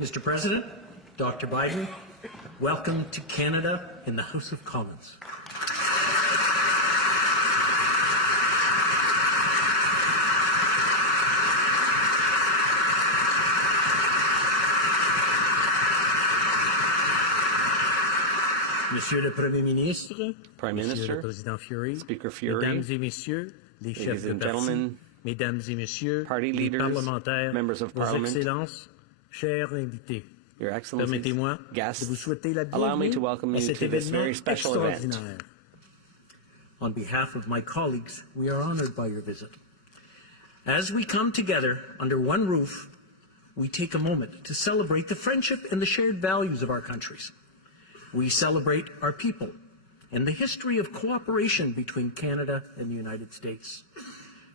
Mr. President, Dr. Biden, welcome to Canada in the House of Commons. Monsieur le Premier Ministre, Prime Monsieur Minister, le Président Fury, Speaker Fury, Mesdames et Messieurs, les chefs ladies de and parti, gentlemen, Mesdames et Messieurs, party les leaders, parlementaires, members of Vos Parliament, Excellences, chers invités, Your Excellencies, permettez-moi guests, de vous souhaiter la allow me to bienvenue welcome à you cet to this événement very special event. extraordinaire. On behalf of my colleagues, we are honored by your visit. As we come together under one roof, we take a moment to celebrate the friendship and the shared values of our countries. We celebrate our people and the history of cooperation between Canada and the United States.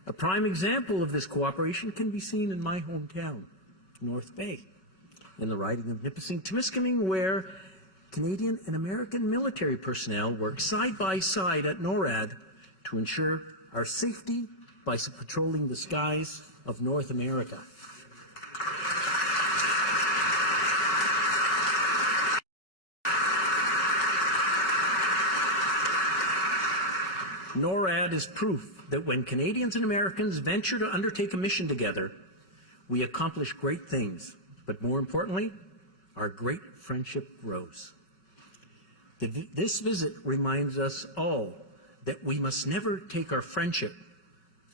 A prime example of this cooperation can be seen in my hometown, North Bay, in the riding of Nipissing-Temiskaming, where Canadian and American military personnel work side by side at NORAD to ensure our safety by patrolling the skies of North America. NORAD is proof that when Canadians and Americans venture to undertake a mission together, we accomplish great things, but more importantly, our great friendship grows. This visit reminds us all that we must never take our friendship,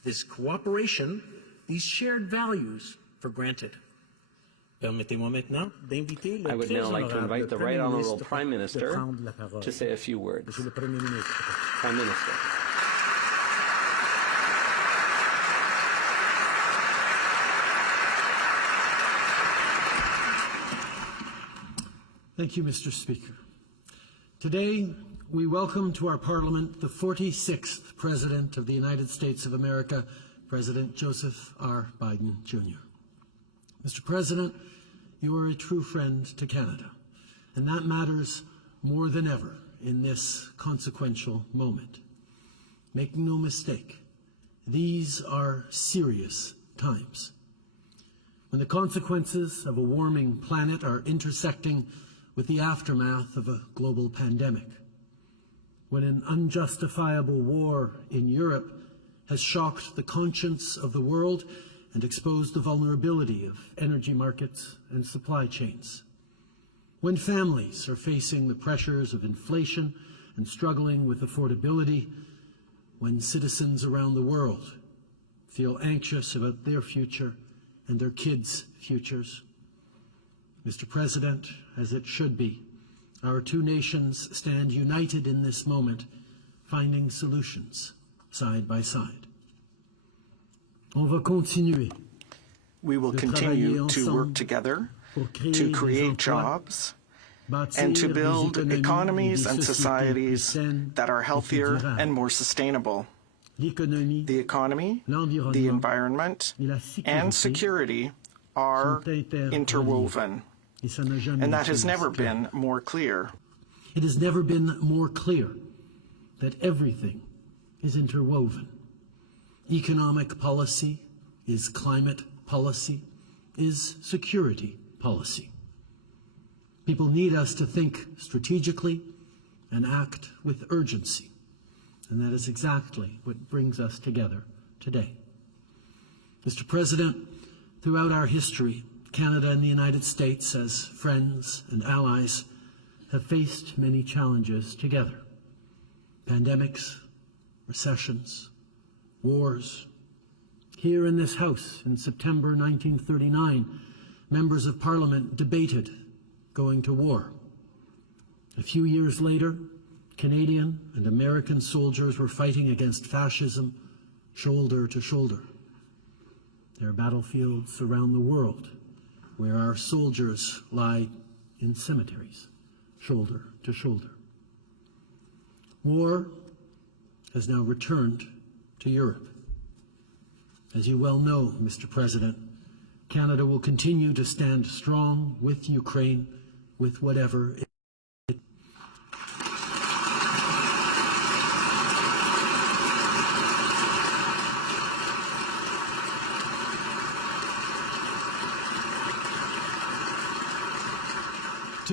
this cooperation, these shared values for granted. Permettez-moi maintenant d'inviter le I would très now like to honorable invite the Right Premier Honourable Ministre Prime de Minister prendre la parole. to say a few words. Monsieur le Premier Ministre. Prime Minister. Thank you, Mr. Speaker. Today, we welcome to our Parliament the 46th President of the United States of America, President Joseph R. Biden, Jr. Mr. President, you are a true friend to Canada, and that matters more than ever in this consequential moment. Make no mistake, these are serious times. When the consequences of a warming planet are intersecting with the aftermath of a global pandemic, when an unjustifiable war in Europe has shocked the conscience of the world and exposed the vulnerability of energy markets and supply chains, when families are facing the pressures of inflation and struggling with affordability, when citizens around the world feel anxious about their future and their kids' futures. Mr. President, as it should be, our two nations stand united in this moment, finding solutions side by side. On va continuer. We will continue to work together to create jobs and to build economies and societies that are healthier and more sustainable. The economy, the environment, and security are interwoven, and that has never been more clear. It has never been more clear that everything is interwoven. Economic policy is climate policy, is security policy. People need us to think strategically and act with urgency, and that is exactly what brings us together today. Mr. President, throughout our history, Canada and the United States, as friends and allies, have faced many challenges together. Pandemics, recessions, wars. Here in this House in September 1939, members of Parliament debated going to war. A few years later, Canadian and American soldiers were fighting against fascism shoulder to shoulder. There are battlefields around the world where our soldiers lie in cemeteries, shoulder to shoulder. War has now returned to Europe. As you well know, Mr. President, Canada will continue to stand strong with Ukraine, with whatever it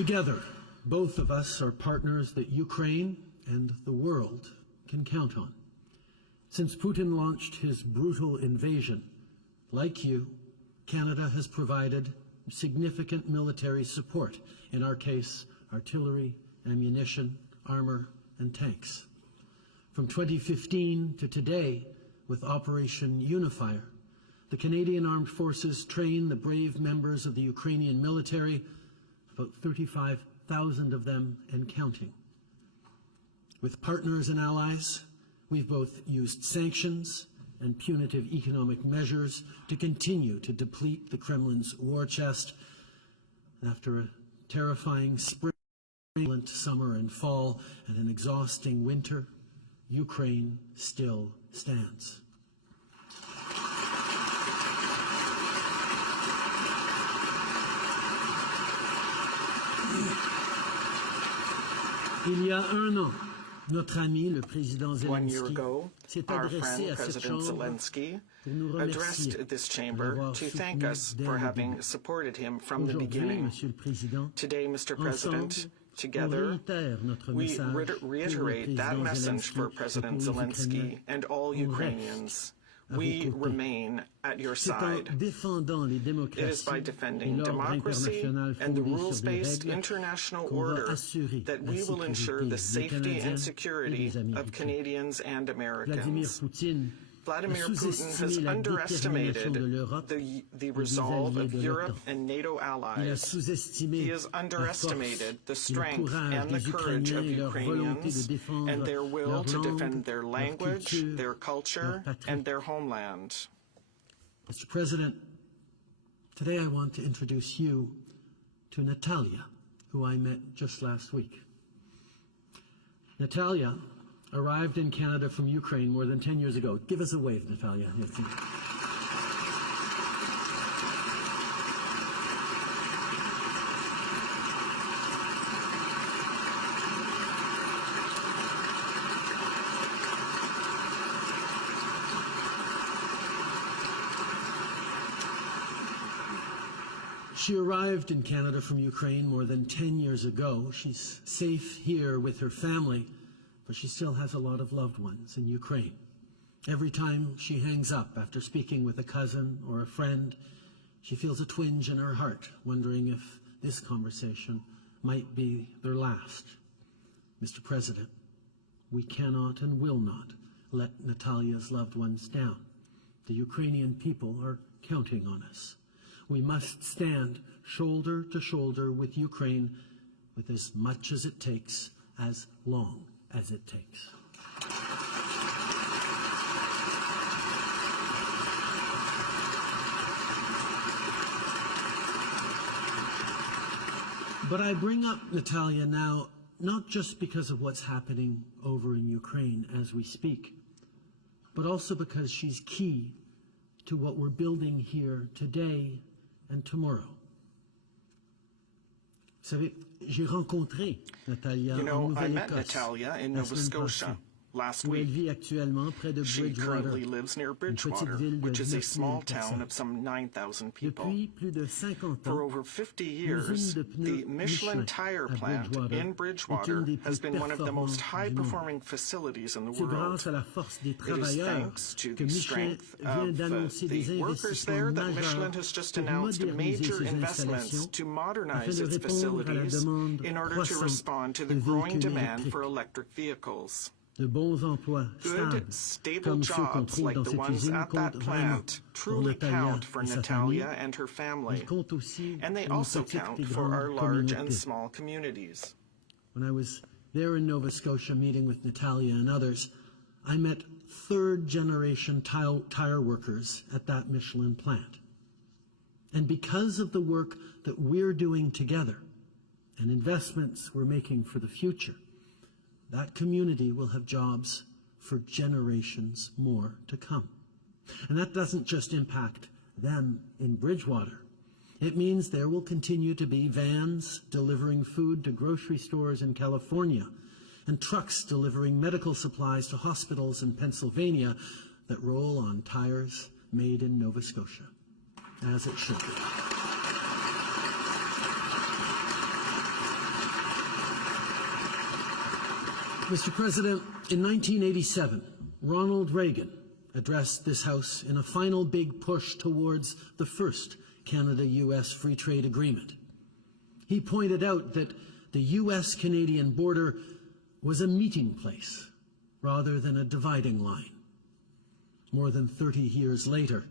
Together, both of us are partners that Ukraine and the world can count on. Since Putin launched his brutal invasion, like you, Canada has provided significant military support, in our case, artillery, ammunition, armor, and tanks. From 2015 to today, with Operation Unifier, the Canadian Armed Forces train the brave members of the Ukrainian military, about 35,000 of them and counting. With partners and allies, we've both used sanctions and punitive economic measures to continue to deplete the Kremlin's war chest. After a terrifying spring, summer and fall, and an exhausting winter, Ukraine still stands. Il y a un an, notre ami, le président 1 year Zelensky, ago, s'est our adressé friend à cette President chambre Zelensky pour nous addressed remercier this chamber d'avoir to thank soutenu us dès for le having début. supported him from the Aujourd'hui, beginning. Monsieur le Président, Today, Mr. President, ensemble, together, on réitère notre we message pour le reiterate that président message for Zelensky et President pour les Zelensky Ukrainiens. and all On Ukrainians. vos We côtés. remain at your C'est en side. défendant les It is démocraties by et defending l'ordre democracy international and the fondé sur des rules-based règles international qu'on va order assurer that la we will ensure sécurité the des safety Canadiens and et security des of Américains. Canadians and Vladimir Americans. Poutine Vladimir a Putin has sous-estimé la underestimated détermination de l'Europe the des resolve alliés of de Europe l'OTAN. and NATO Il a allies. sous-estimé He has la underestimated the force et le strength courage and the des courage Ukrainiens of et leur volonté de Ukrainians défendre and their will leur to langue, defend their leur language, culture, their culture, leur patrie. and their homeland. Mr. President, today I want to introduce you to Natalia, who I met just last week. Natalia arrived in Canada from Ukraine more than 10 years ago. Give us a wave, Natalia. She arrived in Canada from Ukraine more than 10 years ago. She's safe here with her family, but she still has a lot of loved ones in Ukraine. Every time she hangs up after speaking with a cousin or a friend, she feels a twinge in her heart, wondering if this conversation might be their last. Mr. President, we cannot and will not let Natalia's loved ones down. The Ukrainian people are counting on us. We must stand shoulder to shoulder with Ukraine with as much as it takes, as long as it takes. But I bring up Natalia now, not just because of what's happening over in Ukraine as we speak, but also because she's key to what we're building here today and tomorrow. Vous savez, j'ai rencontré Natalia You en know, I met Nouvelle-Écosse Natalia in la Nova semaine Scotia passée, last où elle week. vit actuellement près de She Bridgewater, currently lives near une petite Bridgewater, ville de which is a 9 000 small town personnes. of some 9,000 people. Depuis plus de 50 For ans, over 50 years, l'usine de pneus the Michelin Michelin tire à plant Bridgewater in est Bridgewater une des has plus been one of the most performantes du high-performing facilities in the C'est grâce world. à la force des It is travailleurs thanks to que the Michelin strength vient of d'annoncer des the workers investissements there that majeurs Michelin has just pour announced moderniser major ses investments installations to afin modernize de its répondre à la facilities demande in order to croissante respond to the de growing véhicules demand électriques. for electric vehicles. De bons emplois Good, stables, stable comme ceux qu'on jobs trouve like dans the cette ones usine, at that comptent vraiment plant pour truly Natalia count for et sa Natalia famille. and her family. Ils comptent aussi And they pour nos also petites count et for our grandes large and communautés. small communities. When I was there in Nova Scotia meeting with Natalia and others, I met third-generation tire workers at that Michelin plant. And because of the work that we're doing together and investments we're making for the future, that community will have jobs for generations more to come. And that doesn't just impact them in Bridgewater. It means there will continue to be vans delivering food to grocery stores in California and trucks delivering medical supplies to hospitals in Pennsylvania that roll on tires made in Nova Scotia, as it should be. Mr. President, in 1987, Ronald Reagan addressed this House in a final big push towards the first Canada-US Free Trade Agreement. He pointed out that the US-Canadian border was a meeting place rather than a dividing line. More than 30 years later,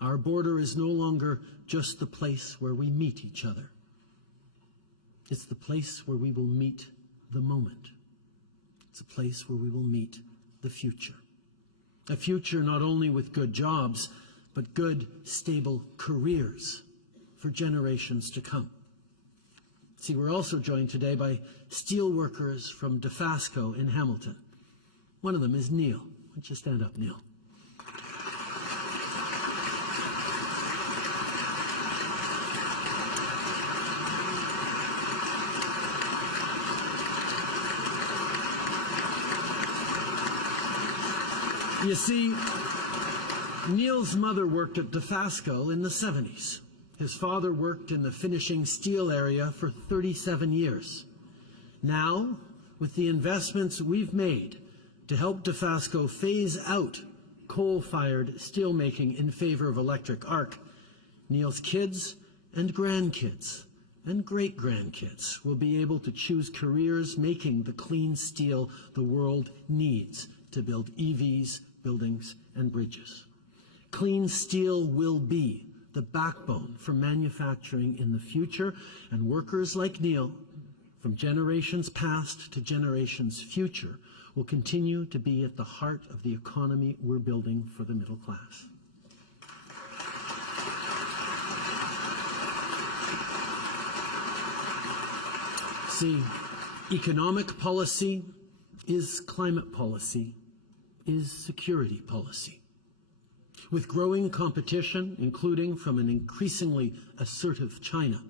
our border is no longer just the place where we meet each other. It's the place where we will meet the moment. It's a place where we will meet the future. A future not only with good jobs, but good, stable careers for generations to come. See, we're also joined today by steel workers from Dofasco in Hamilton. One of them is Neil. Why don't you stand up, Neil? You see, Neil's mother worked at Dofasco in the 70s. His father worked in the finishing steel area for 37 years. Now, with the investments we've made to help Dofasco phase out coal-fired steelmaking in favor of electric arc, Neil's kids and grandkids and great-grandkids will be able to choose careers making the clean steel the world needs to build EVs, buildings, and bridges. Clean steel will be the backbone for manufacturing in the future, and workers like Neil, from generations past to generations future, will continue to be at the heart of the economy we're building for the middle class. See, economic policy is climate policy, is security policy. With growing competition, including from an increasingly assertive China,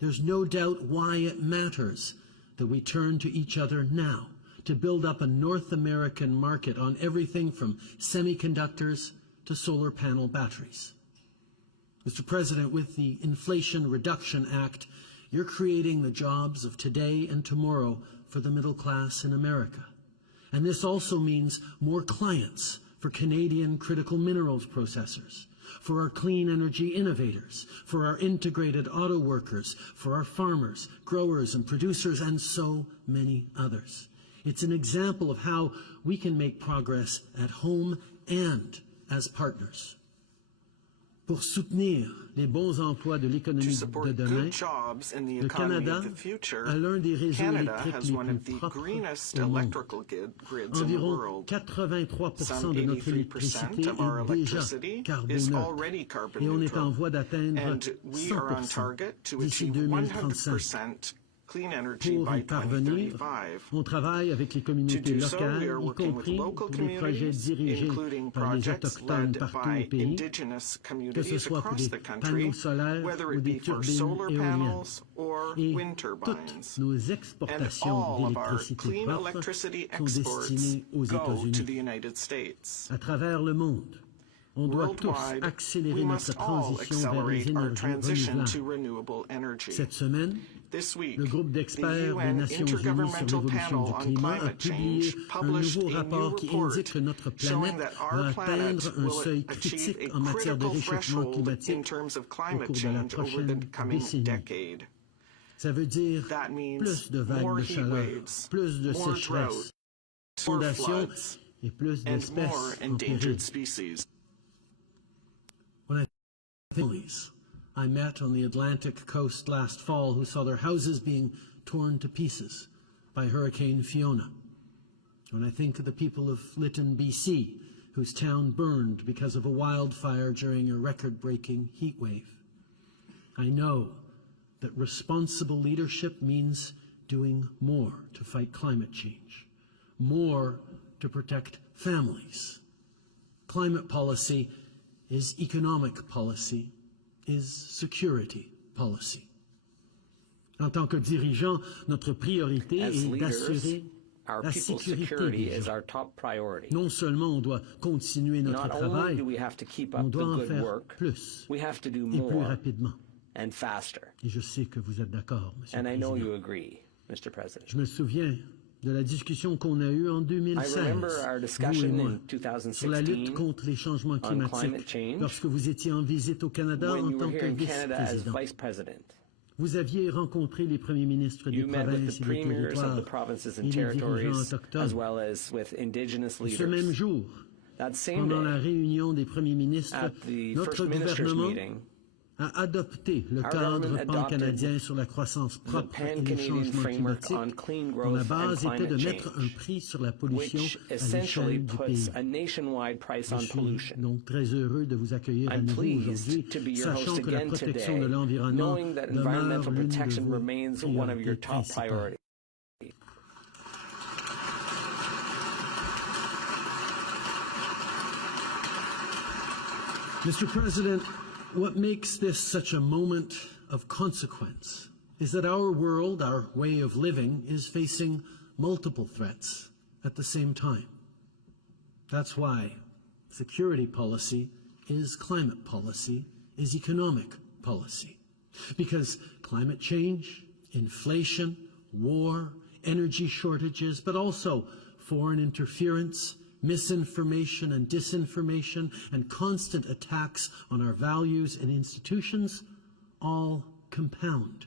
there's no doubt why it matters that we turn to each other now to build up a North American market on everything from semiconductors to solar panel batteries. Mr. President, with the Inflation Reduction Act, you're creating the jobs of today and tomorrow for the middle class in America. And this also means more clients for Canadian critical minerals processors, for our clean energy innovators, for our integrated auto workers, for our farmers, growers and producers, and so many others. It's an example of how we can make progress at home and as partners. Pour soutenir les bons emplois de l'économie de demain, le Canada a l'un des réseaux électriques les plus propres au monde. Environ 83% de notre électricité est déjà carboneutre et on est en voie d'atteindre 100% d'ici 2035. Pour y parvenir, on travaille avec les communautés locales, y compris pour des projets dirigés par les Autochtones partout au pays, que ce soit pour des panneaux solaires ou des turbines éoliennes. Et toutes nos exportations d'électricité propre sont destinées aux États-Unis. À travers le monde, on doit tous accélérer notre transition vers les énergies renouvelables. Cette semaine, le groupe d'experts des Nations Unies sur l'évolution du climat a publié un nouveau rapport qui indique que notre planète va atteindre un seuil critique en matière de réchauffement climatique au cours de la prochaine décennie. Ça veut dire plus de vagues de chaleur, plus de sécheresse, inondations et plus d'espèces en péril. When I met on the Atlantic coast last fall who saw their houses being torn to pieces by Hurricane Fiona. When I think of the people of Lytton, BC, whose town burned because of a wildfire during a record-breaking heat wave. I know that responsible leadership means doing more to fight climate change, more to protect families. Climate policy is economic policy, is security policy. En tant que dirigeant, notre priorité est d'assurer la sécurité des gens. Non seulement on doit continuer notre travail, on doit en faire plus et plus rapidement. Et je sais que vous êtes d'accord, Monsieur le Président. Je me souviens de la discussion qu'on a eue en 2016, I remember our vous et discussion moi, in sur la lutte 2016 contre les changements on climate climatiques, change lorsque vous étiez en visite au Canada when en you were tant here que in Canada as vice-président. Vice President. Vous aviez rencontré les premiers ministres des You met with provinces the et des premiers of territoires the provinces et and les dirigeants territories, as autochtones. well as with indigenous Ce même leaders. jour, That same pendant la day, réunion des premiers ministres, at the notre first ministers' gouvernement meeting, a adopté le Our cadre government pan-canadien sur la croissance the propre et les pan-Canadian changements framework on climatiques, clean dont la growth and base était de climate mettre un change, prix sur la pollution which à essentially l'échelle du puts pays. a nationwide price Je on suis pollution. donc très heureux de vous accueillir à I'm nouveau pleased aujourd'hui, to be your host sachant que la again protection today, de l'environnement knowing that demeure environmental l'une de protection vos remains one of your priorités top principales. priorities. Mr. President, what makes this such a moment of consequence is that our world, our way of living, is facing multiple threats at the same time. That's why security policy is climate policy, is economic policy. Because climate change, inflation, war, energy shortages, but also foreign interference, misinformation and disinformation, and constant attacks on our values and institutions all compound.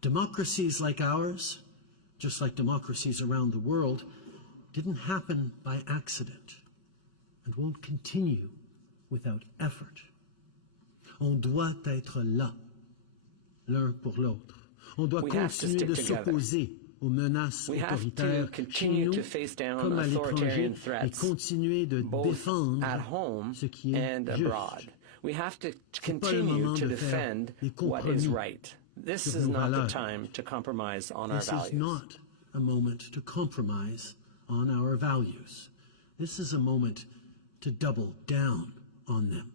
Democracies like ours, just like democracies around the world, didn't happen by accident and won't continue without effort. On doit être là, l'un pour l'autre. On doit We have to continuer stick de together. s'opposer aux menaces We have to autoritaires chez continue nous to face down comme à l'étranger authoritarian et threats, continuer de both défendre at home ce qui est and juste. abroad. We have to pas le continue moment to de faire defend des what is compromis right. This sur is nos not the valeurs. time to compromise on our This is values. not a moment to compromise on our values. This is a moment to double down on them.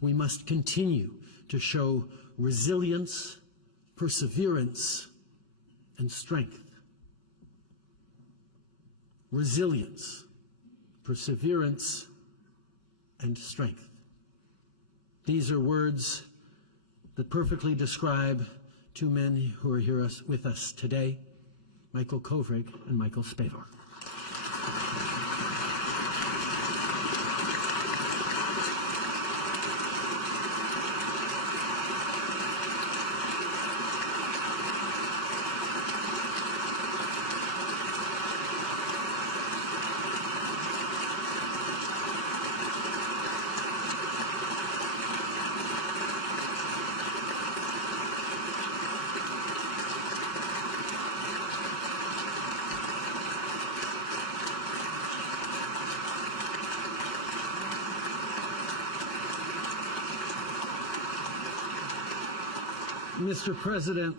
We must continue to show resilience, perseverance, and strength. Resilience, perseverance, and strength. These are words that perfectly describe two men who are here with us today, Michael Kovrig and Michael Spavor. Mr. President,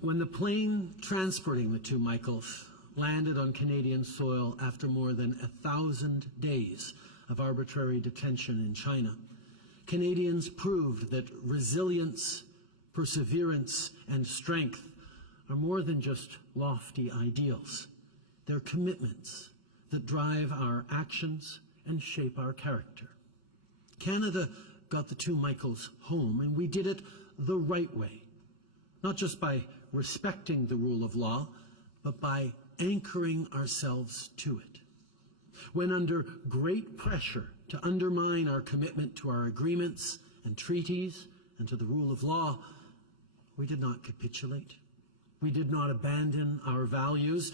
when the plane transporting the two Michaels landed on Canadian soil after more than 1,000 days of arbitrary detention in China, Canadians proved that resilience, perseverance, and strength are more than just lofty ideals. They're commitments that drive our actions and shape our character. Canada got the two Michaels home, and we did it the right way, not just by respecting the rule of law, but by anchoring ourselves to it. When under great pressure to undermine our commitment to our agreements and treaties and to the rule of law, we did not capitulate. We did not abandon our values.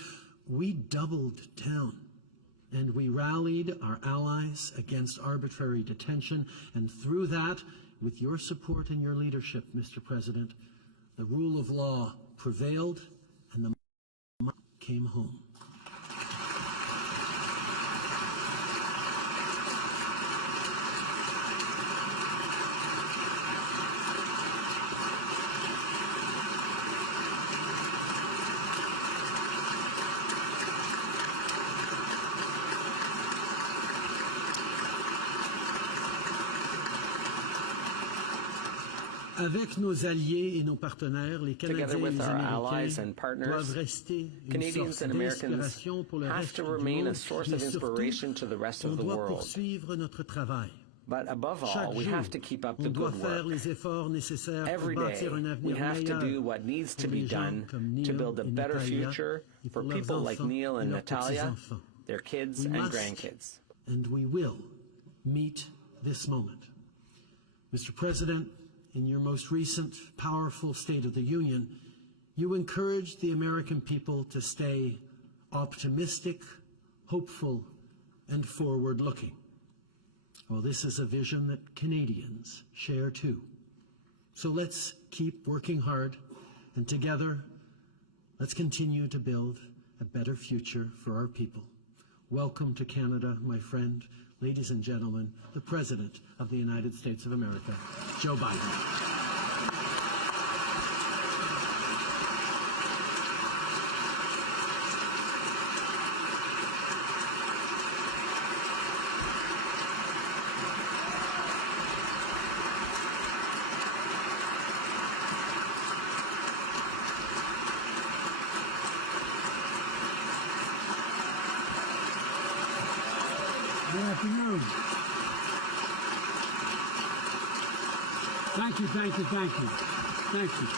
We doubled down, and we rallied our allies against arbitrary detention, and through that, with your support and your leadership, Mr. President, the rule of law prevailed and the came home. Avec nos alliés et nos partenaires, les Canadiens Together et with les our allies Américains and partners, doivent rester une Canadians source and Americans d'inspiration pour le have reste to du remain monde, a source mais of surtout, inspiration to the rest on of the doit world. poursuivre notre travail But above all, Chaque we jour, have to keep up the on doit good faire work. les efforts nécessaires Every pour bâtir day, un we avenir have to meilleur do what needs to pour be les gens done comme to Neil build a et better Natalia future et for pour leurs people like enfants Neil et and leurs Natalia, petits-enfants. their kids We and must, grandkids. and we will meet this moment. Mr. President, in your most recent powerful State of the Union, you encouraged the American people to stay optimistic, hopeful, and forward-looking. Well, this is a vision that Canadians share too. So let's keep working hard, and together, let's continue to build a better future for our people. Welcome to Canada, my friend. Ladies and gentlemen, the President of the United States of America, Joe Biden. Good afternoon. Thank you, thank you, thank you. Thank you.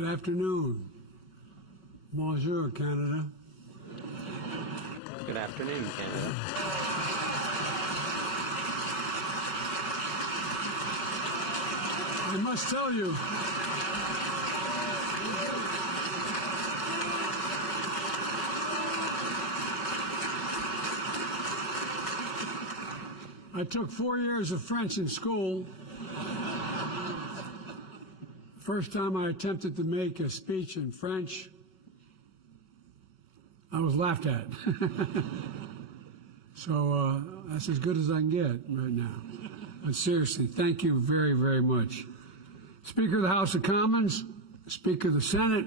Good afternoon. Bonjour, Canada. Good afternoon, Canada. I must tell you, I took 4 years of French in school. First time I attempted to make a speech in French, I was laughed at. So that's as good as I can get right now. But seriously, thank you very, very much. Speaker of the House of Commons, Speaker of the Senate,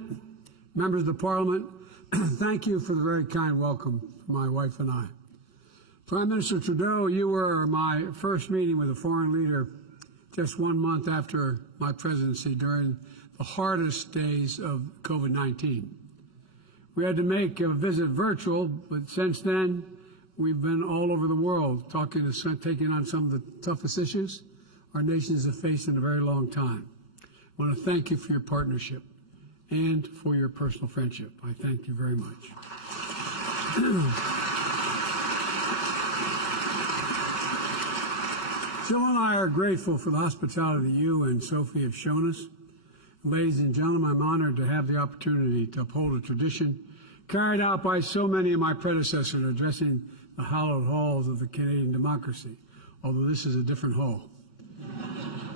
members of the Parliament, thank you for the very kind welcome for my wife and I. Prime Minister Trudeau, you were my first meeting with a foreign leader just 1 month after my presidency during the hardest days of COVID-19. We had to make a visit virtual, but since then, we've been all over the world taking on some of the toughest issues our nations have faced in a very long time. I want to thank you for your partnership and for your personal friendship. I thank you very much. Jill and I are grateful for the hospitality that you and Sophie have shown us. Ladies and gentlemen, I'm honored to have the opportunity to uphold a tradition carried out by so many of my predecessors addressing the hallowed halls of the Canadian democracy, although this is a different hall.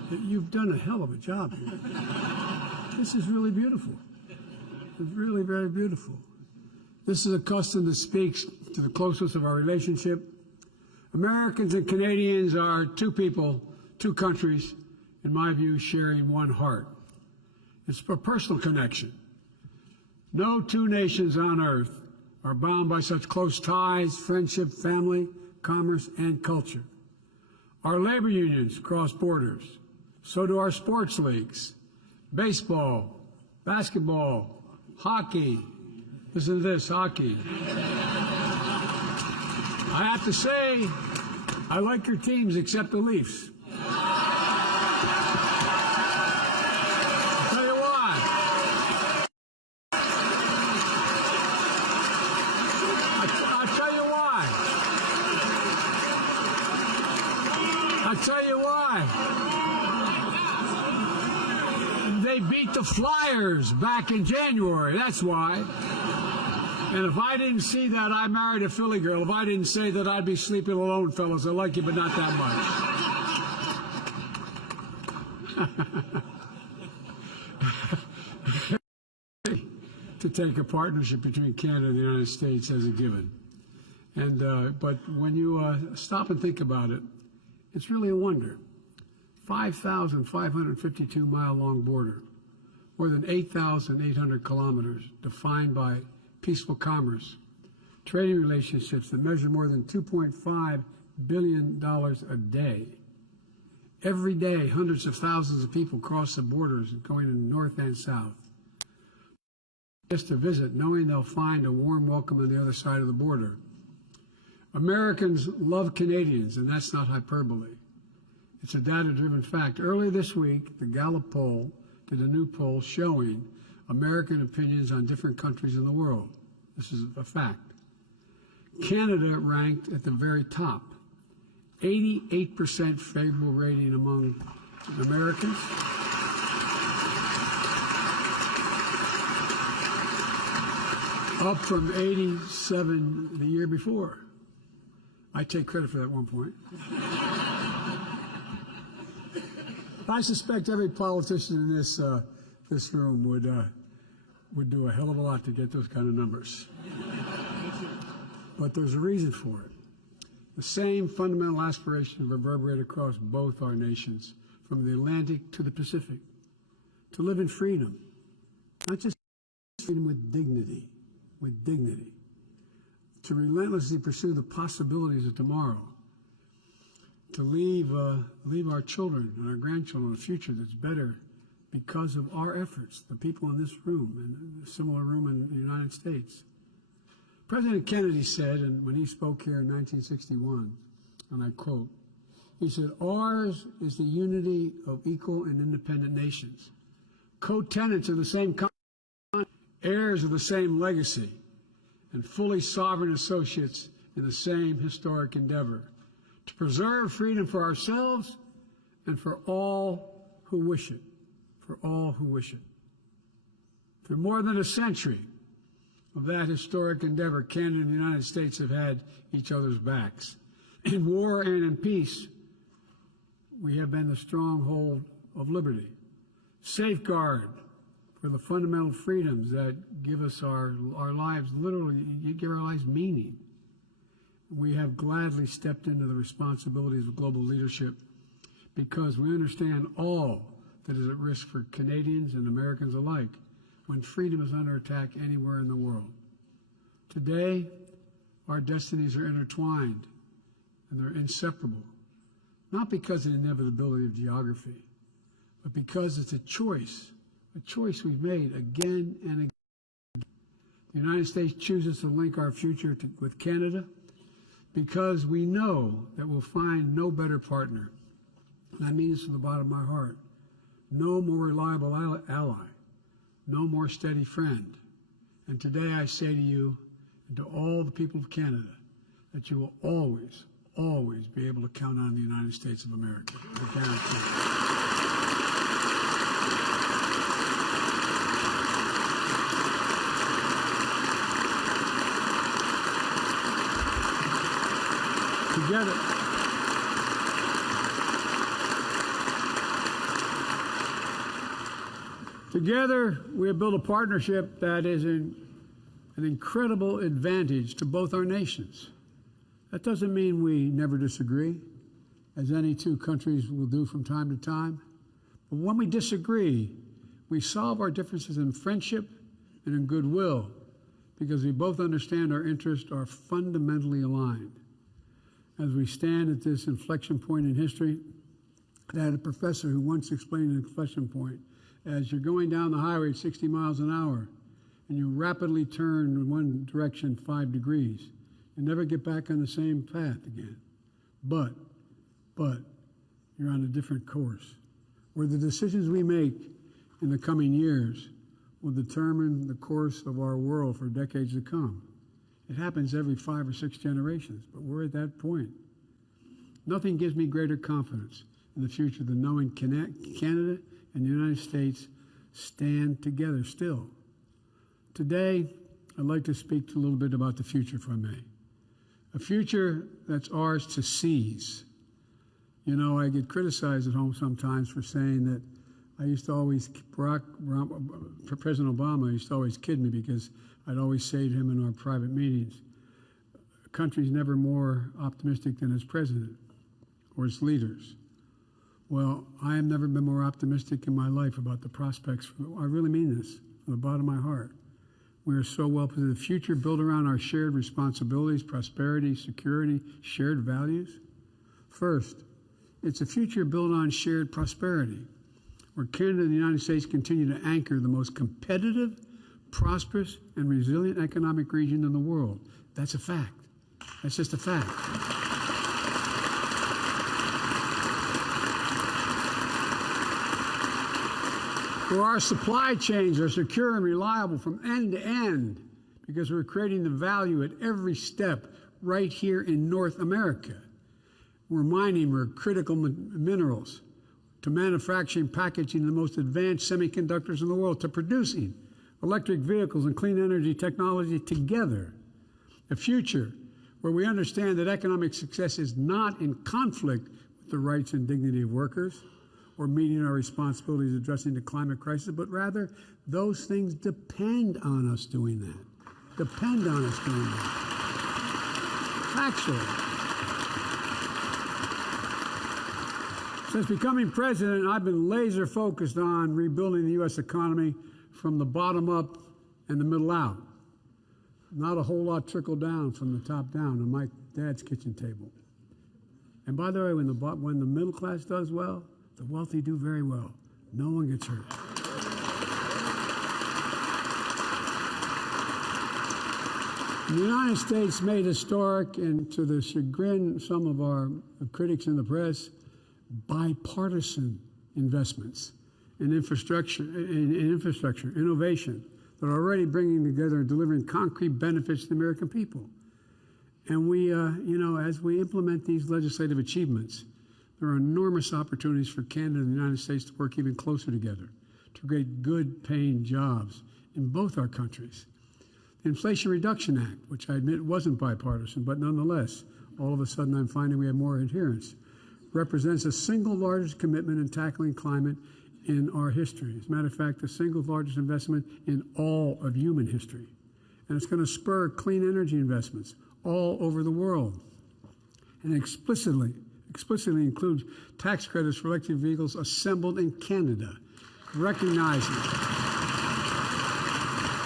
You've done a hell of a job here. This is really beautiful. It's really very beautiful. This is a custom that speaks to the closeness of our relationship. Americans and Canadians are two people, two countries, in my view, sharing one heart. It's a personal connection. No two nations on earth are bound by such close ties, friendship, family, commerce, and culture. Our labor unions cross borders. So do our sports leagues. Baseball, basketball, hockey. Listen to this, hockey. I have to say, I like your teams except the Leafs. I'll tell you why. I'll tell you why. I'll tell you why. They beat the Flyers back in January, that's why. And if I didn't see that, I married a Philly girl. If I didn't say that, I'd be sleeping alone, fellas. I like you, but not that much. To take a partnership between Canada and the United States as a given. And but when you stop and think about it, it's really a wonder. 5,552-mile-long border, more than 8,800 kilometers, defined by peaceful commerce, trading relationships that measure more than $2.5 billion a day. Every day, hundreds of thousands of people cross the borders going in north and south. Just to visit, knowing they'll find a warm welcome on the other side of the border. Americans love Canadians, and that's not hyperbole. It's a data-driven fact. Earlier this week, the Gallup poll did a new poll showing American opinions on different countries in the world. This is a fact. Canada ranked at the very top. 88% favorable rating among Americans. Up from 87 the year before. I take credit for that at one point. I suspect every politician in this room would do a hell of a lot to get those kind of numbers. But there's a reason for it. The same fundamental aspiration reverberate across both our nations, from the Atlantic to the Pacific, to live in freedom, not just freedom with dignity, to relentlessly pursue the possibilities of tomorrow, to leave our children and our grandchildren a future that's better because of our efforts, the people in this room and a similar room in the United States. President Kennedy said, and when he spoke here in 1961, and I quote, he said, "Ours is the unity of equal and independent nations, co-tenants of the same continent, heirs of the same legacy, and fully sovereign associates in the same historic endeavor, to preserve freedom for ourselves and for all who wish it, For more than a century of that historic endeavor, Canada and the United States have had each other's backs. In war and in peace, we have been the stronghold of liberty, safeguard for the fundamental freedoms that give us our lives, literally, give our lives meaning. We have gladly stepped into the responsibilities of global leadership because we understand all that is at risk for Canadians and Americans alike when freedom is under attack anywhere in the world. Today, our destinies are intertwined and they're inseparable, not because of the inevitability of geography, but because it's a choice we've made again and again. The United States chooses to link our future with Canada because we know that we'll find no better partner. And I mean this from the bottom of my heart. No more reliable ally, no more steady friend. And today I say to you and to all the people of Canada that you will always, always be able to count on the United States of America. I guarantee. Together, we have built a partnership that is an incredible advantage to both our nations. That doesn't mean we never disagree, as any two countries will do from time to time. But when we disagree, we solve our differences in friendship and in goodwill because we both understand our interests are fundamentally aligned. As we stand at this inflection point in history, I had a professor who once explained an inflection point as you're going down the highway at 60 miles an hour and you rapidly turn in one direction 5 degrees, you never get back on the same path again. But you're on a different course, where the decisions we make in the coming years will determine the course of our world for decades to come. It happens every 5 or 6 generations, but we're at that point. Nothing gives me greater confidence in the future than knowing Canada and the United States stand together still. Today, I'd like to speak a little bit about the future, if I may. A future that's ours to seize. You know, I get criticized at home sometimes for saying that I used to always, President Obama used to always kid me because I'd always say to him in our private meetings, a country's never more optimistic than its president or its leaders. Well, I have never been more optimistic in my life about the prospects. I really mean this from the bottom of my heart. We are so well positioned. The future built around our shared responsibilities, prosperity, security, shared values. First, it's a future built on shared prosperity, where Canada and the United States continue to anchor the most competitive, prosperous, and resilient economic region in the world. That's a fact. That's just a fact. Where our supply chains are secure and reliable from end to end because we're creating the value at every step right here in North America. We're mining critical minerals, to manufacturing, packaging the most advanced semiconductors in the world, to producing electric vehicles and clean energy technology together. A future where we understand that economic success is not in conflict with the rights and dignity of workers or meeting our responsibilities addressing the climate crisis, but rather those things depend on us doing that. Depend on us doing that. Actually. Since becoming president, I've been laser focused on rebuilding the U.S. economy from the bottom up and the middle out. Not a whole lot trickled down from the top down on my dad's kitchen table. And by the way, when the middle class does well, the wealthy do very well. No one gets hurt. The United States made historic, and to the chagrin of some of our critics in the press, bipartisan investments in infrastructure, innovation that are already bringing together and delivering concrete benefits to the American people. And we, as we implement these legislative achievements, there are enormous opportunities for Canada and the United States to work even closer together, to create good-paying jobs in both our countries. The Inflation Reduction Act, which I admit wasn't bipartisan, but nonetheless, all of a sudden I'm finding we have more adherence, represents the single largest commitment in tackling climate in our history. As a matter of fact, the single largest investment in all of human history. And it's going to spur clean energy investments all over the world. And explicitly includes tax credits for electric vehicles assembled in Canada, recognizing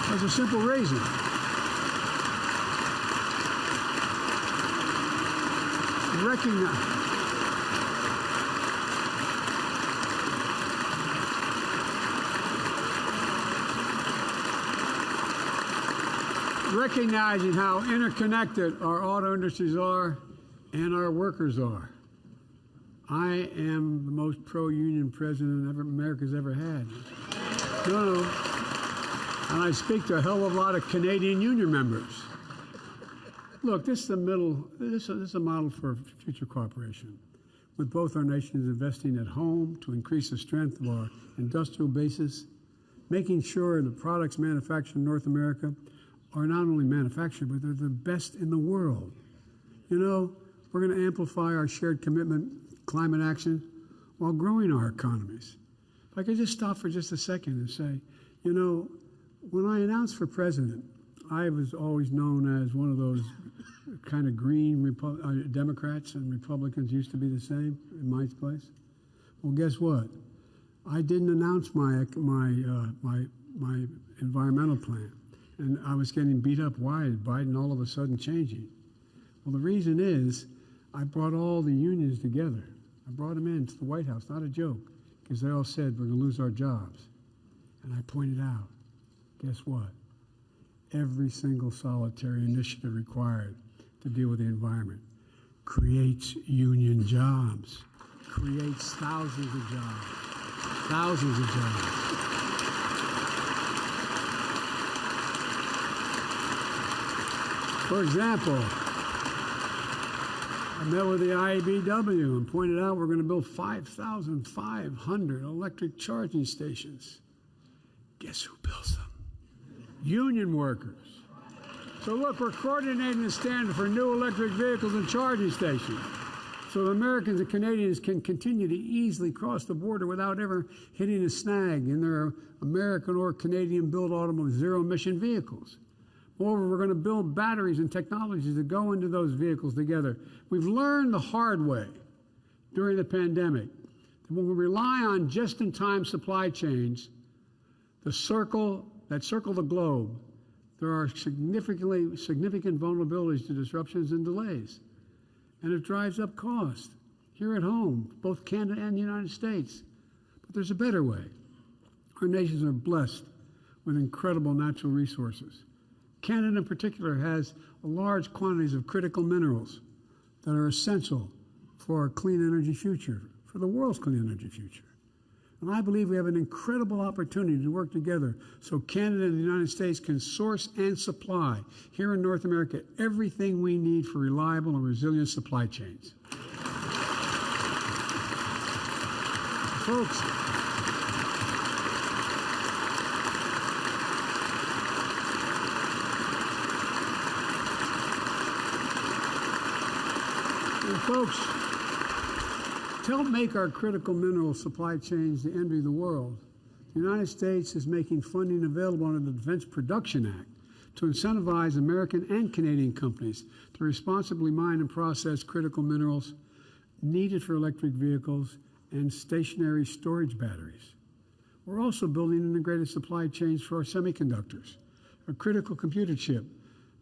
there's a simple reason. Recognizing how interconnected our auto industries are and our workers are. I am the most pro-union president America's ever had. No. And I speak to a hell of a lot of Canadian union members. Look, this is a model for future cooperation, with both our nations investing at home to increase the strength of our industrial basis, making sure the products manufactured in North America are not only manufactured, but they're the best in the world. You know, we're going to amplify our shared commitment, climate action, while growing our economies. If I could just stop for just a second and say, you know, when I announced for president, I was always known as one of those kind of green Democrats, and Republicans used to be the same in my place. Well, guess what? I didn't announce my environmental plan, and I was getting beat up. Why is Biden all of a sudden changing? Well, the reason is I brought all the unions together. I brought them into the White House, not a joke, because they all said we're going to lose our jobs. And I pointed out, guess what? Every single solitary initiative required to deal with the environment creates union jobs, creates thousands of jobs, thousands of jobs. For example, I met with the IBEW and pointed out we're going to build 5,500 electric charging stations. Guess who builds them? Union workers. So look, we're coordinating the standard for new electric vehicles and charging stations, so Americans and Canadians can continue to easily cross the border without ever hitting a snag in their American or Canadian-built automotive zero-emission vehicles. Moreover, we're going to build batteries and technologies that go into those vehicles together. We've learned the hard way during the pandemic that when we rely on just-in-time supply chains, that circle the globe, there are significant vulnerabilities to disruptions and delays. And it drives up cost here at home, both Canada and the United States. But there's a better way. Our nations are blessed with incredible natural resources. Canada in particular has large quantities of critical minerals that are essential for our clean energy future, for the world's clean energy future. And I believe we have an incredible opportunity to work together so Canada and the United States can source and supply here in North America everything we need for reliable and resilient supply chains. Folks, to help make our critical mineral supply chains the envy of the world, the United States is making funding available under the Defense Production Act to incentivize American and Canadian companies to responsibly mine and process critical minerals needed for electric vehicles and stationary storage batteries. We're also building integrated supply chains for our semiconductors, a critical computer chip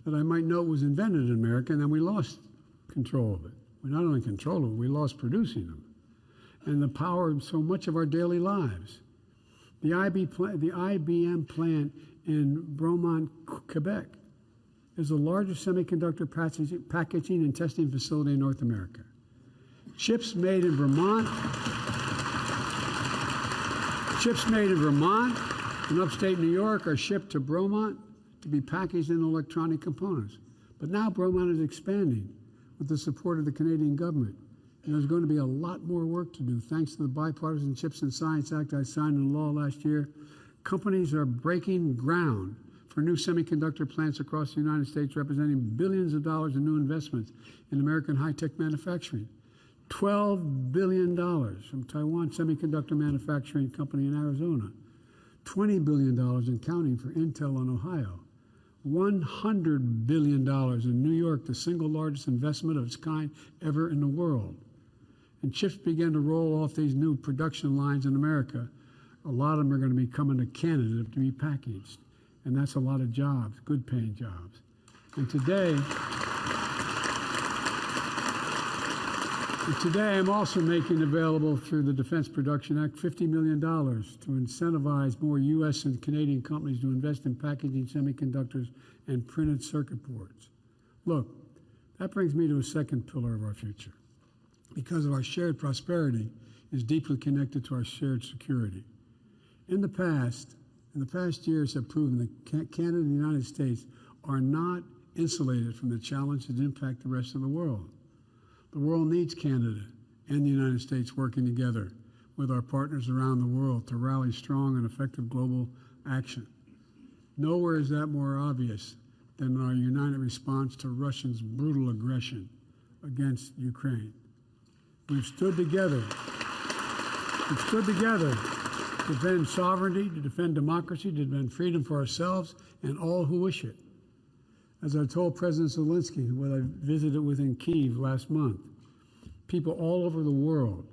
that I might note was invented in America, and then we lost control of it. We not only controlled it, we lost producing them, and the power of so much of our daily lives. The IBM plant in Bromont, Quebec, is the largest semiconductor packaging and testing facility in North America. Chips made in Vermont in upstate New York are shipped to Bromont to be packaged in electronic components. But now Bromont is expanding with the support of the Canadian government. And there's going to be a lot more work to do. Thanks to the Bipartisan Chips and Science Act I signed into law last year, companies are breaking ground for new semiconductor plants across the United States, representing billions of dollars in new investments in American high-tech manufacturing. $12 billion from Taiwan Semiconductor Manufacturing Company in Arizona. $20 billion in counting for Intel in Ohio. $100 billion in New York, the single largest investment of its kind ever in the world. And chips began to roll off these new production lines in America. A lot of them are going to be coming to Canada to be packaged. And that's a lot of jobs, good paying jobs. And today I'm also making available through the Defense Production Act $50 million to incentivize more U.S. and Canadian companies to invest in packaging semiconductors and printed circuit boards. Look, that brings me to a second pillar of our future. Because of our shared prosperity is deeply connected to our shared security. In the past years have proven that Canada and the United States are not insulated from the challenges that impact the rest of the world. The world needs Canada and the United States working together with our partners around the world to rally strong and effective global action. Nowhere is that more obvious than our united response to Russia's brutal aggression against Ukraine. We've stood together to defend sovereignty, to defend democracy, to defend freedom for ourselves and all who wish it. As I told President Zelensky when I visited with in Kyiv last month, people all over the world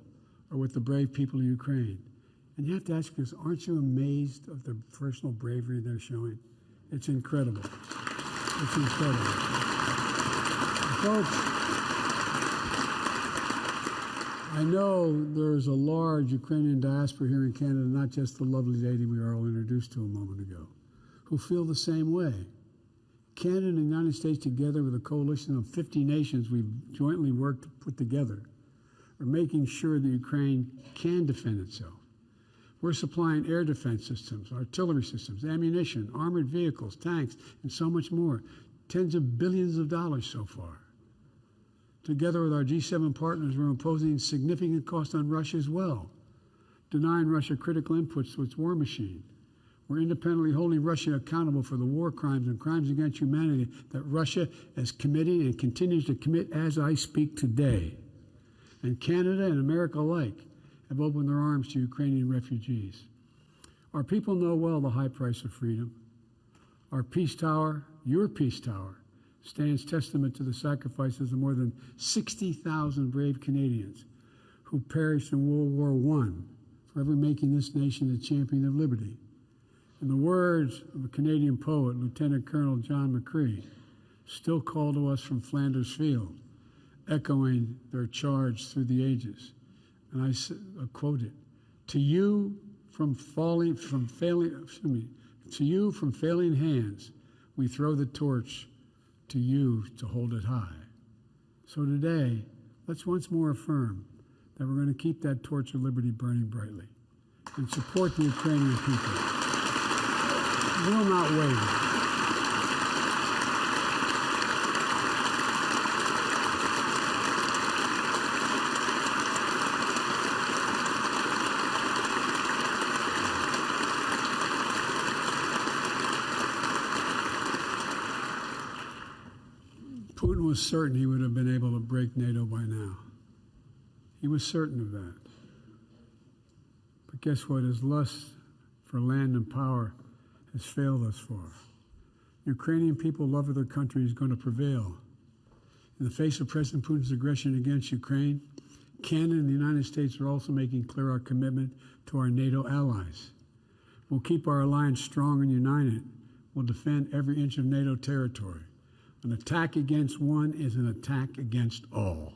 are with the brave people of Ukraine. And you have to ask yourself, aren't you amazed of the personal bravery they're showing? It's incredible. It's incredible. Folks, I know there's a large Ukrainian diaspora here in Canada, not just the lovely lady we were all introduced to a moment ago, who feel the same way. Canada and the United States, together with a coalition of 50 nations we've jointly worked to put together, are making sure that Ukraine can defend itself. We're supplying air defense systems, artillery systems, ammunition, armored vehicles, tanks, and so much more. Tens of billions of dollars so far. Together with our G7 partners, we're imposing significant costs on Russia as well, denying Russia critical inputs to its war machine. We're independently holding Russia accountable for the war crimes and crimes against humanity that Russia is committing and continues to commit as I speak today. And Canada and America alike have opened their arms to Ukrainian refugees. Our people know well the high price of freedom. Our peace tower, your peace tower, stands testament to the sacrifices of more than 60,000 brave Canadians who perished in World War I, forever making this nation the champion of liberty. In the words of a Canadian poet, Lieutenant Colonel John McCree, still call to us from Flanders Field, echoing their charge through the ages. And I quote it, to you from failing hands, we throw the torch to you to hold it high. So today, let's once more affirm that we're going to keep that torch of liberty burning brightly and support the Ukrainian people. We will not waver. Putin was certain he would have been able to break NATO by now. He was certain of that. But guess what? His lust for land and power has failed thus far. Ukrainian people love of their country is going to prevail. In the face of President Putin's aggression against Ukraine, Canada and the United States are also making clear our commitment to our NATO allies. We'll keep our alliance strong and united. We'll defend every inch of NATO territory. An attack against one is an attack against all.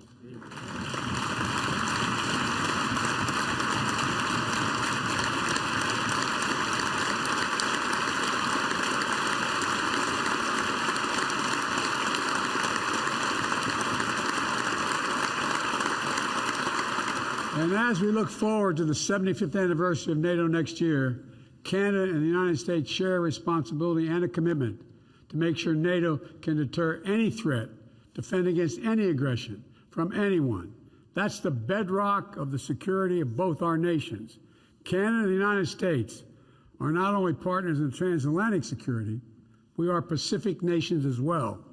And as we look forward to the 75th anniversary of NATO next year, Canada and the United States share a responsibility and a commitment to make sure NATO can deter any threat, defend against any aggression from anyone. That's the bedrock of the security of both our nations. Canada and the United States are not only partners in transatlantic security, we are Pacific nations as well.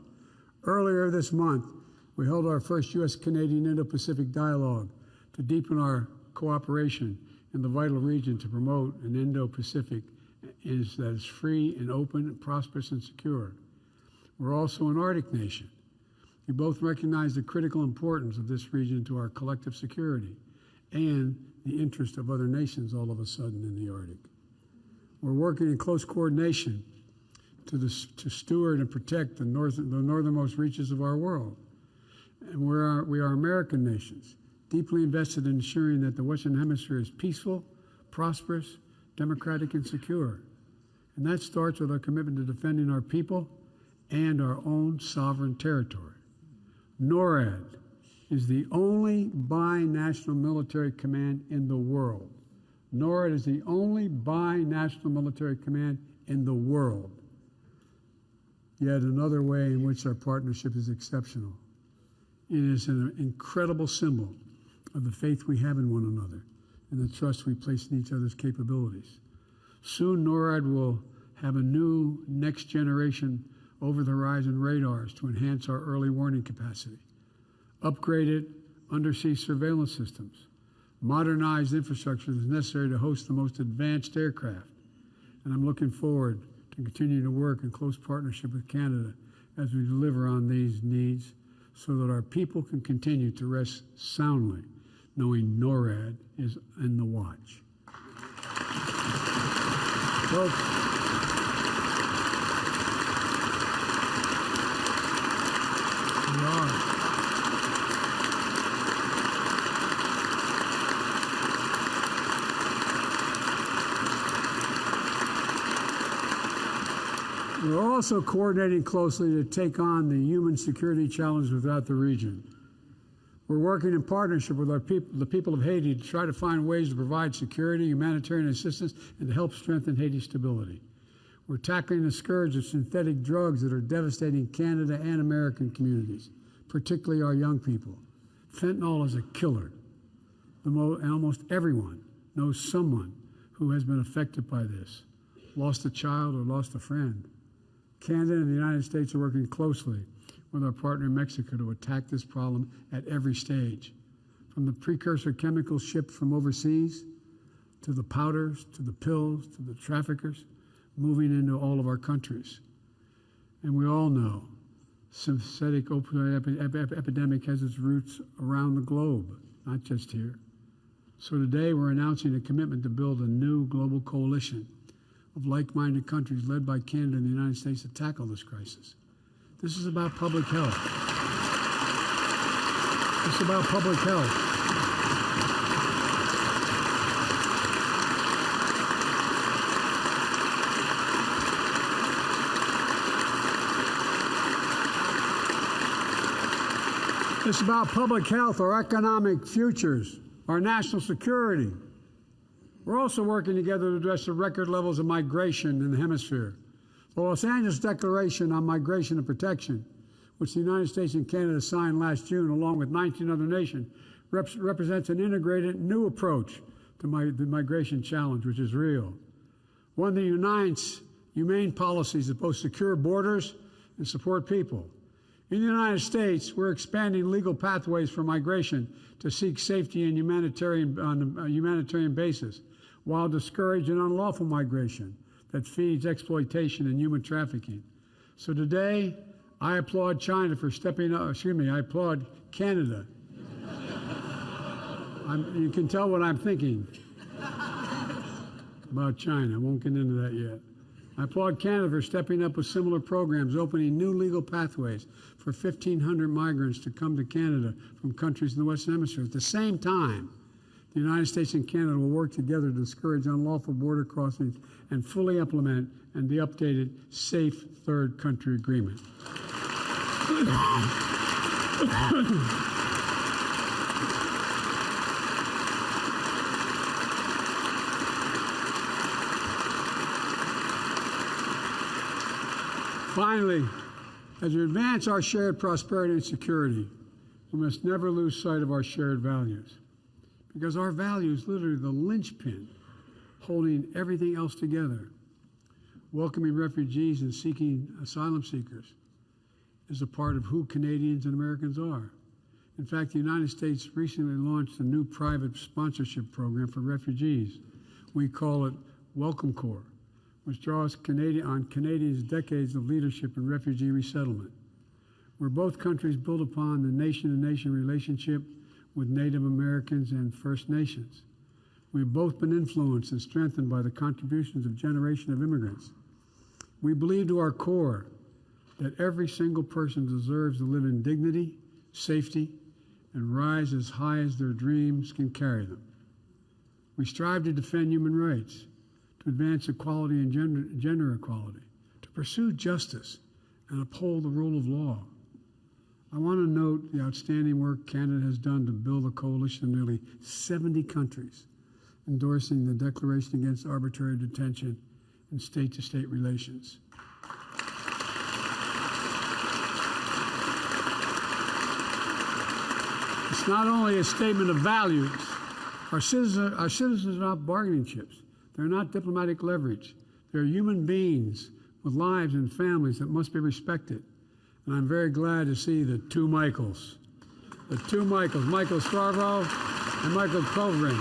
Earlier this month, we held our first U.S.-Canadian Indo-Pacific dialogue to deepen our cooperation in the vital region to promote an Indo-Pacific that is free and open and prosperous and secure. We're also an Arctic nation. We both recognize the critical importance of this region to our collective security and the interest of other nations all of a sudden in the Arctic. We're working in close coordination to steward and protect the northernmost reaches of our world. And we are American nations, deeply invested in ensuring that the Western Hemisphere is peaceful, prosperous, democratic, and secure. And that starts with our commitment to defending our people and our own sovereign territory. NORAD is the only binational military command in the world. NORAD is the only binational military command in the world. Yet another way in which our partnership is exceptional. It is an incredible symbol of the faith we have in one another and the trust we place in each other's capabilities. Soon, NORAD will have a new next-generation over-the-horizon radars to enhance our early warning capacity, upgraded undersea surveillance systems, modernized infrastructure that is necessary to host the most advanced aircraft. And I'm looking forward to continuing to work in close partnership with Canada as we deliver on these needs so that our people can continue to rest soundly, knowing NORAD is in the watch. Folks, we are. We're also coordinating closely to take on the human security challenge throughout the region. We're working in partnership with the people of Haiti to try to find ways to provide security, humanitarian assistance, and to help strengthen Haiti's stability. We're tackling the scourge of synthetic drugs that are devastating Canada and American communities, particularly our young people. Fentanyl is a killer, and almost everyone knows someone who has been affected by this, lost a child or lost a friend. Canada and the United States are working closely with our partner Mexico to attack this problem at every stage, from the precursor chemicals shipped from overseas, to the powders, to the pills, to the traffickers, moving into all of our countries. And we all know synthetic opioid epidemic has its roots around the globe, not just here. So today we're announcing a commitment to build a new global coalition of like-minded countries led by Canada and the United States to tackle this crisis. This is about public health. This is about public health. It's about public health, our economic futures, our national security. We're also working together to address the record levels of migration in the hemisphere. The Los Angeles Declaration on Migration and Protection, which the United States and Canada signed last June along with 19 other nations, represents an integrated new approach to the migration challenge, which is real. One that unites humane policies that both secure borders and support people. In the United States, we're expanding legal pathways for migration to seek safety and on a humanitarian basis, while discouraging unlawful migration that feeds exploitation and human trafficking. So today, I applaud China for stepping up. I applaud Canada. You can tell what I'm thinking about China. I won't get into that yet. I applaud Canada for stepping up with similar programs, opening new legal pathways for 1,500 migrants to come to Canada from countries in the Western Hemisphere. At the same time, the United States and Canada will work together to discourage unlawful border crossings and fully implement the updated Safe Third Country Agreement. Finally, as we advance our shared prosperity and security, we must never lose sight of our shared values, because our values are literally the linchpin holding everything else together. Welcoming refugees and seeking asylum seekers is a part of who Canadians and Americans are. In fact, the United States recently launched a new private sponsorship program for refugees. We call it Welcome Corps, which draws on Canadians' decades of leadership in refugee resettlement, where both countries build upon the nation-to-nation relationship with Native Americans and First Nations. We've both been influenced and strengthened by the contributions of generations of immigrants. We believe to our core that every single person deserves to live in dignity, safety, and rise as high as their dreams can carry them. We strive to defend human rights, to advance equality and gender equality, to pursue justice and uphold the rule of law. I want to note the outstanding work Canada has done to build a coalition of nearly 70 countries endorsing the Declaration Against Arbitrary Detention and State-to-State Relations. It's not only a statement of values. Our citizens are not bargaining chips. They're not diplomatic leverage. They're human beings with lives and families that must be respected. And I'm very glad to see the two Michaels, Michael Scarvo and Michael Covering.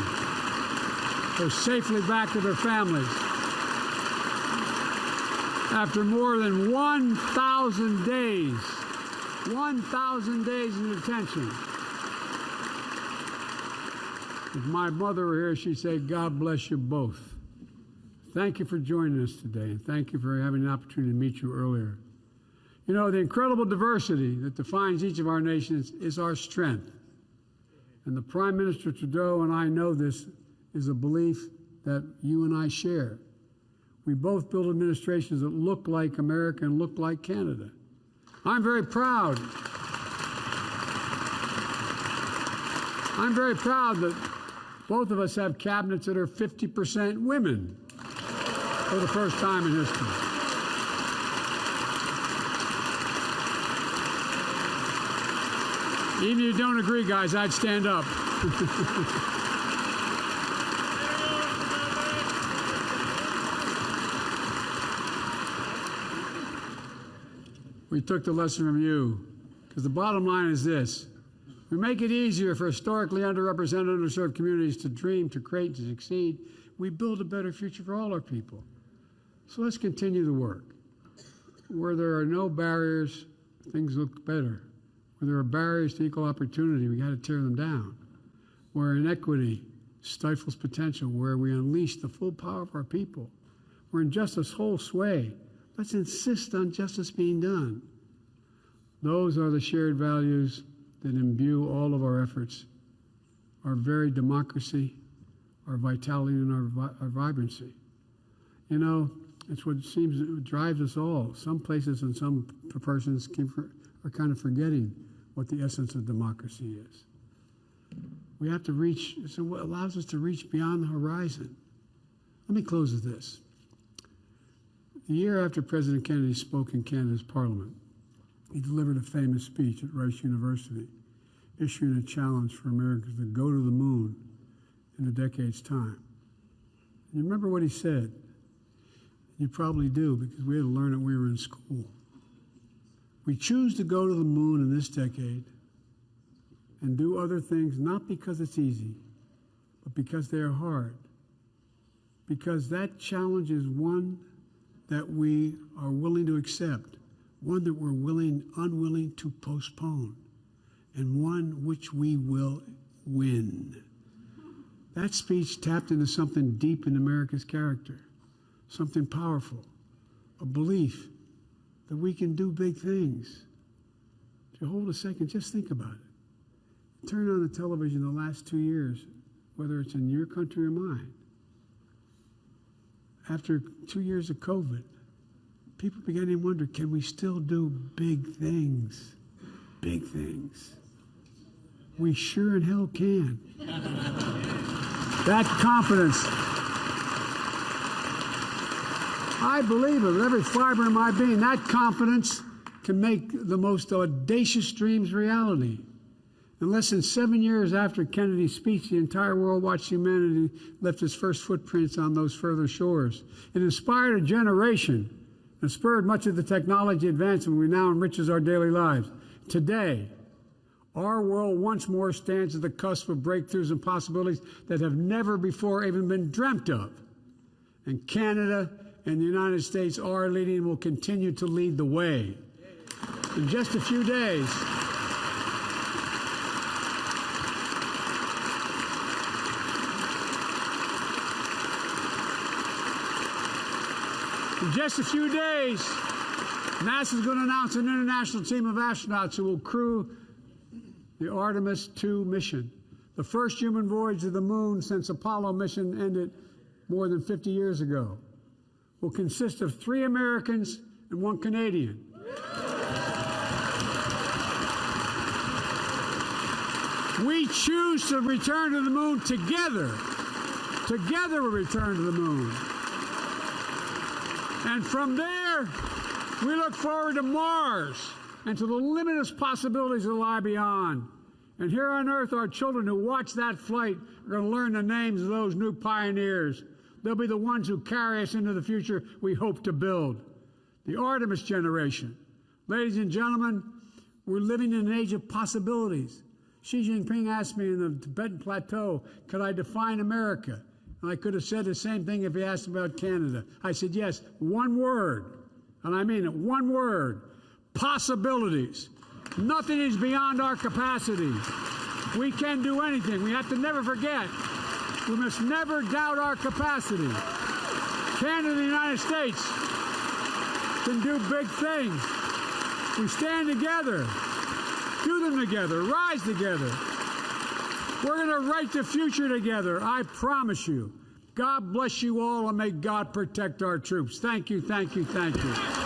They're safely back to their families after more than 1,000 days. 1,000 days in detention. If my mother were here, she'd say, God bless you both. Thank you for joining us today, and thank you for having an opportunity to meet you earlier. You know, the incredible diversity that defines each of our nations is our strength. And the Prime Minister Trudeau and I know this is a belief that you and I share. We both build administrations that look like America and look like Canada. I'm very proud that both of us have cabinets that are 50% women for the first time in history. Even if you don't agree, guys, I'd stand up. We took the lesson from you, because the bottom line is this. We make it easier for historically underrepresented, underserved communities to dream, to create, to succeed. We build a better future for all our people. So let's continue the work. Where there are no barriers, things look better. Where there are barriers to equal opportunity, we got to tear them down. Where inequity stifles potential, where we unleash the full power of our people, where injustice holds sway, let's insist on justice being done. Those are the shared values that imbue all of our efforts, our very democracy, our vitality, and our vibrancy. You know, it's what seems that drives us all. Some places and some persons are kind of forgetting what the essence of democracy is. We have to reach, so what allows us to reach beyond the horizon. Let me close with this. The year after President Kennedy spoke in Canada's Parliament, he delivered a famous speech at Rice University, issuing a challenge for Americans to go to the moon in a decade's time. You remember what he said? You probably do, because we had to learn it when we were in school. We choose to go to the moon in this decade and do other things, not because it's easy, but because they are hard. Because that challenge is one that we are willing to accept, one that we're unwilling to postpone, and one which we will win. That speech tapped into something deep in America's character, something powerful, a belief that we can do big things. If you hold a second, just think about it. Turn on the television the last 2 years, whether it's in your country or mine. After 2 years of COVID, people began to wonder, can we still do big things? Big things. We sure in hell can. That confidence, I believe it with every fiber of my being. That confidence can make the most audacious dreams reality. In less than 7 years after Kennedy's speech, the entire world watched humanity lift its first footprints on those further shores. It inspired a generation and spurred much of the technology advancement which now enriches our daily lives. Today, our world once more stands at the cusp of breakthroughs and possibilities that have never before even been dreamt of. And Canada and the United States are leading and will continue to lead the way. In just a few days, NASA's going to announce an international team of astronauts who will crew the Artemis II mission, the first human voyage to the moon since Apollo mission ended more than 50 years ago. Will consist of 3 Americans and 1 Canadian. We choose to return to the moon together. Together we return to the moon. And from there, we look forward to Mars and to the limitless possibilities that lie beyond. And here on Earth, our children who watch that flight are going to learn the names of those new pioneers. They'll be the ones who carry us into the future we hope to build. The Artemis generation. Ladies and gentlemen, we're living in an age of possibilities. Xi Jinping asked me in the Tibetan Plateau, could I define America? And I could have said the same thing if he asked about Canada. I said, yes, one word, and I mean it, one word, possibilities. Nothing is beyond our capacity. We can do anything. We have to never forget. We must never doubt our capacity. Canada and the United States can do big things. We stand together, do them together, rise together. We're going to write the future together, I promise you. God bless you all, and may God protect our troops. Thank you, thank you, thank you.